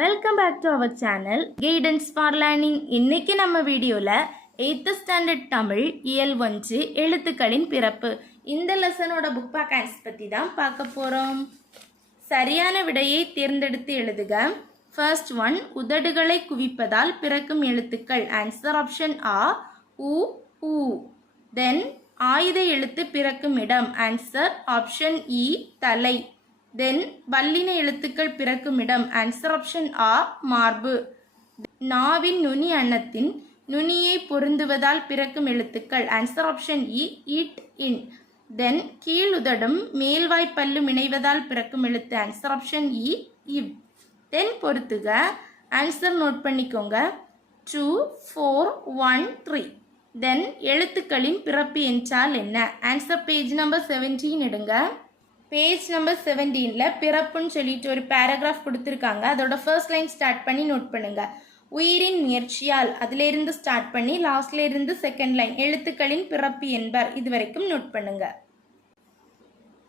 Welcome back to our channel guidance for learning. இன்னைக்கு நம்ம வீடியோவில் 8th ஸ்டாண்டர்ட் தமிழ் இயல் 1 எழுத்துக்களின் பிறப்பு இந்த லெசனோட புக் பேக் ஆன்சர்ஸ் பற்றி தான் பார்க்க போகிறோம். சரியான விடையை தேர்ந்தெடுத்து எழுதுக. ஃபர்ஸ்ட் ஒன், உதடுகளை குவிப்பதால் பிறக்கும் எழுத்துக்கள். ஆன்சர் ஆப்ஷன் ஆ, உ, ஊ. தென் ஆயுத எழுத்து பிறக்கும் இடம். ஆன்சர் ஆப்ஷன் இ, தலை. தென் வல்லின எழுத்துக்கள் பிறக்கும் இடம். ஆன்சர் ஆப்ஷன் ஆ, மார்பு. நாவின் நுனி அன்னத்தின் நுனியை பொருந்துவதால் பிறக்கும் எழுத்துக்கள். ஆன்சர் ஆப்ஷன் இ, இட், இன். தென் கீழுதடும் மேல்வாய்ப்பல்லும் இணைவதால் பிறக்கும் எழுத்து. ஆன்சர் ஆப்ஷன் இ, இவ். தென் பொறுத்துக. ஆன்சர் நோட் பண்ணிக்கோங்க. 2, 4, 1, 3. தென் எழுத்துக்களின் பிறப்பு என்றால் என்ன? ஆன்சர் பேஜ் நம்பர் 17 எடுங்க. பேஜ் நம்பர் 17ல் பிறப்புன்னு சொல்லிட்டு ஒரு பேராகிராஃப் கொடுத்துருக்காங்க. அதோட ஃபர்ஸ்ட் லைன் ஸ்டார்ட் பண்ணி நோட் பண்ணுங்க. உயிரின் முயற்சியால், அதிலிருந்து ஸ்டார்ட் பண்ணி லாஸ்ட்ல இருந்து செகண்ட் லைன் எழுத்துக்களின் பிறப்பு என்பர். இது வரைக்கும் நோட் பண்ணுங்க.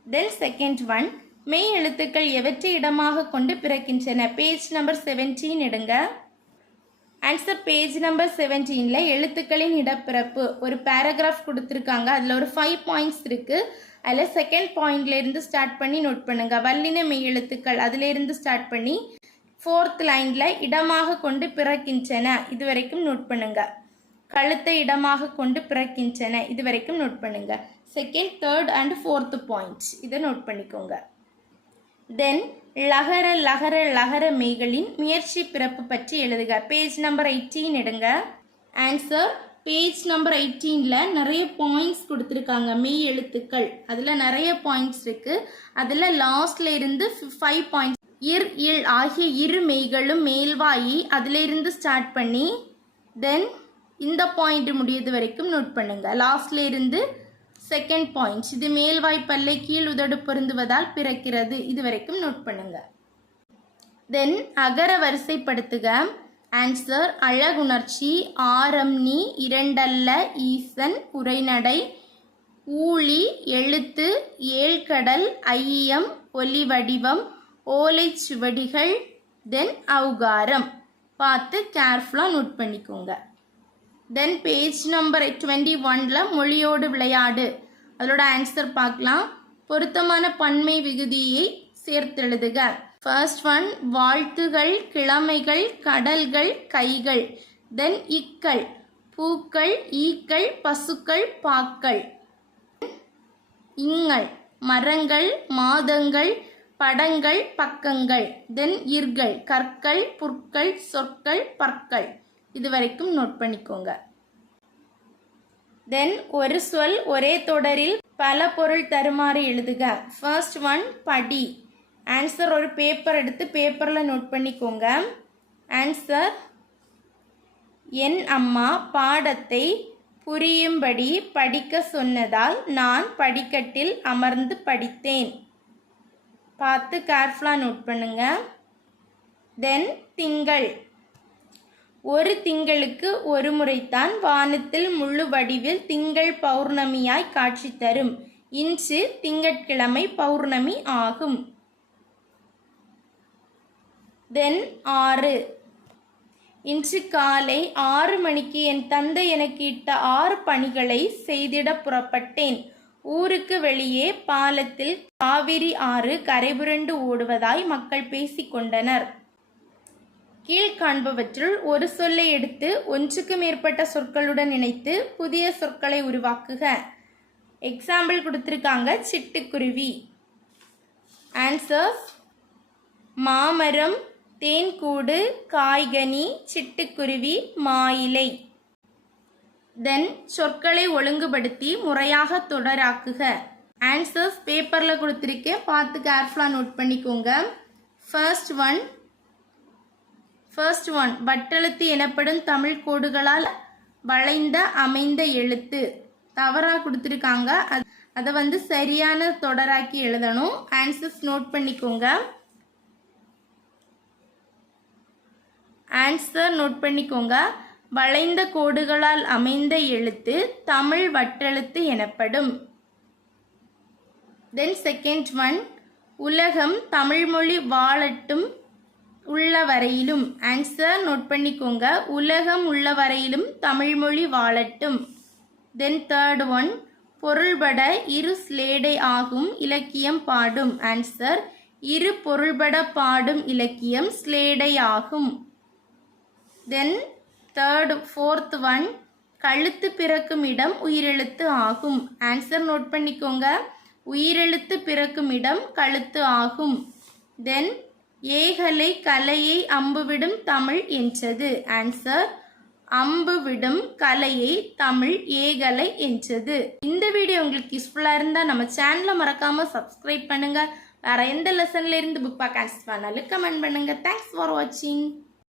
தென் செகண்ட் ஒன், மெய் எழுத்துக்கள் எவற்றை இடமாக கொண்டு பிறக்கின்றன. பேஜ் நம்பர் 17 எடுங்க. ஆன்சர் பேஜ் நம்பர் 17ல் எழுத்துக்களின் இடப்பிறப்பு ஒரு பேராகிராஃப் கொடுத்துருக்காங்க. அதில் ஒரு 5 பாயிண்ட்ஸ் இருக்கு. அதில் செகண்ட் பாயிண்ட்லேருந்து ஸ்டார்ட் பண்ணி நோட் பண்ணுங்க. வல்லின மெய் எழுத்துக்கள் அதிலிருந்து ஸ்டார்ட் பண்ணி 4th லைனில் இடமாக கொண்டு பிறக்கின்றன. இது வரைக்கும் நோட் பண்ணுங்க. கழுத்தை இடமாக கொண்டு பிறக்கின்றன. இது வரைக்கும் நோட் பண்ணுங்க. Second, third and 4th points இதை நோட் பண்ணிக்கோங்க. தென் லகர லகர லகர மெய்களின் முயற்சி பிறப்பு பற்றி எழுதுக. பேஜ் நம்பர் 18 எடுங்க. ஆன்சர் பேஜ் நம்பர் 18ல் நிறைய பாயிண்ட்ஸ் கொடுத்துருக்காங்க. மெய் எழுத்துக்கள் அதில் நிறைய பாயிண்ட்ஸ் இருக்கு. அதில் லாஸ்ட்ல இருந்து 5 பாயிண்ட்ஸ். இர், இல் ஆகிய இரு மெய்களும் மேல்வாயி அதிலிருந்து ஸ்டார்ட் பண்ணி தென் இந்த பாயிண்ட் முடியது வரைக்கும் நோட் பண்ணுங்க. லாஸ்ட்ல இருந்து செகண்ட் பாயிண்ட்ஸ். இது மேல்வாய் பல்லை கீழ் உதடு பொருந்துவதால் பிறக்கிறது. இது வரைக்கும் நோட் பண்ணுங்க. தென் அகர வரிசைப்படுத்துக. ஆன்சர் அழகுணர்ச்சி, ஆரம் நீ, இரண்டல்ல, ஈசன், உரைநடை, ஊழி, எழுத்து, ஏழ்கடல், ஐயம், ஒலி வடிவம், ஓலை சுவடிகள், தென் அவுகாரம். பார்த்து கேர்ஃபுல்லாக நோட் பண்ணிக்கோங்க. தென் பேஜ் நம்பர் 21ல் மொழியோடு விளையாடு. அதோட ஆன்சர் பார்க்கலாம். பொருத்தமான பன்மை விகுதியை சேர்த்தெழுதுக. ஃபர்ஸ்ட் ஒன், வாழ்த்துகள், கிழமைகள், கடல்கள், கைகள். தென் இக்கள், பூக்கள், ஈக்கள், பசுக்கள், பாக்கள். இங்கள், மரங்கள், மாதங்கள், படங்கள், பக்கங்கள். தென் இர்கள், கற்கள், புற்கள், சொற்கள், பற்கள். இது வரைக்கும் நோட் பண்ணிக்கோங்க. தென் ஒரு சொல் ஒரே தொடரில் பல பொருள் தருமாறு எழுதுக. ஃபர்ஸ்ட் ஒன், படி. ஆன்சர் ஒரு பேப்பர் எடுத்து பேப்பரில் நோட் பண்ணிக்கோங்க. ஆன்சர், என் அம்மா பாடத்தை புரியும்படி படிக்க சொன்னதால் நான் படிக்கட்டில் அமர்ந்து படித்தேன். பார்த்து கேர்ஃபுல்லாக நோட் பண்ணுங்க. தென் திங்கள், ஒரு திங்களுக்கு ஒரு முறைத்தான் வானத்தில் முழு வடிவில் திங்கள் பௌர்ணமியாய் காட்சி தரும். இன்று திங்கட்கிழமை பௌர்ணமி ஆகும். தென் 6, இன்று காலை 6 மணிக்கு என் தந்தை எனக்கு இட்ட 6 பணிகளை செய்திட புறப்பட்டேன். ஊருக்கு வெளியே பாலத்தில் காவிரி ஆறு கரைபுரண்டு ஓடுவதாய் மக்கள் பேசிக்கொண்டனர். கீழ்காண்பவற்றுள் ஒரு சொல்லை எடுத்து ஒன்றுக்கு மேற்பட்ட சொற்களுடன் இணைத்து புதிய சொற்களை உருவாக்குக. எக்ஸாம்பிள் கொடுத்துருக்காங்க. சிட்டுக்குருவி. ஆன்சர்ஸ், மாமரம், தேன்கூடு, காய்கனி, சிட்டுக்குருவி, மாயிலை. தென் சொற்களை ஒழுங்குபடுத்தி முறையாக தொடராக்குக. ஆன்சர்ஸ் பேப்பரில் கொடுத்துருக்கேன். பார்த்து கேர்ஃபுல்லாக நோட் பண்ணிக்கோங்க. ஃபர்ஸ்ட் ஒன், வட்டெழுத்து எனப்படும் தமிழ் கோடுகளால் வளைந்த அமைந்த எழுத்து. தவறாக கொடுத்துருக்காங்க. அதை சரியான தொடராக்கி எழுதணும். ஆன்சர்ஸ் நோட் பண்ணிக்கோங்க. ஆன்சர் நோட் பண்ணிக்கோங்க. வளைந்த கோடுகளால் அமைந்த எழுத்து தமிழ் வட்டெழுத்து எனப்படும். தென் செகண்ட் ஒன், உலகம் தமிழ்மொழி வாழட்டும் உள்ள வரையிலும். ஆன்சர் நோட் பண்ணிக்கோங்க. உலகம் உள்ள வரையிலும் தமிழ்மொழி வாழட்டும். தென் தேர்ட் ஒன், பொருள்பட இரு ஸ்லேடை ஆகும் இலக்கியம் பாடும். ஆன்சர் இரு பொருள்பட பாடும் இலக்கியம் ஸ்லேடை ஆகும். தென் ஃபோர்த் ஒன், கழுத்து பிறக்கும் இடம் உயிரெழுத்து ஆகும். ஆன்சர் நோட் பண்ணிக்கோங்க. உயிரெழுத்து பிறக்கும் இடம் கழுத்து ஆகும். தென் ஏகலை கலையை அம்புவிடும் தமிழ் என்றது. ஆன்சர் அம்பு விடும் கலையை தமிழ் ஏகலை என்றது. இந்த வீடியோ உங்களுக்கு யூஸ்ஃபுல்லாக இருந்தால் நம்ம சேனலை மறக்காமல் சப்ஸ்கிரைப் பண்ணுங்கள். வேறு எந்த லெசன்ல இருந்து புக் பேக் ஆன்சர் பண்ணாலும் கமெண்ட் பண்ணுங்கள். தேங்க்ஸ் ஃபார் வாட்சிங்.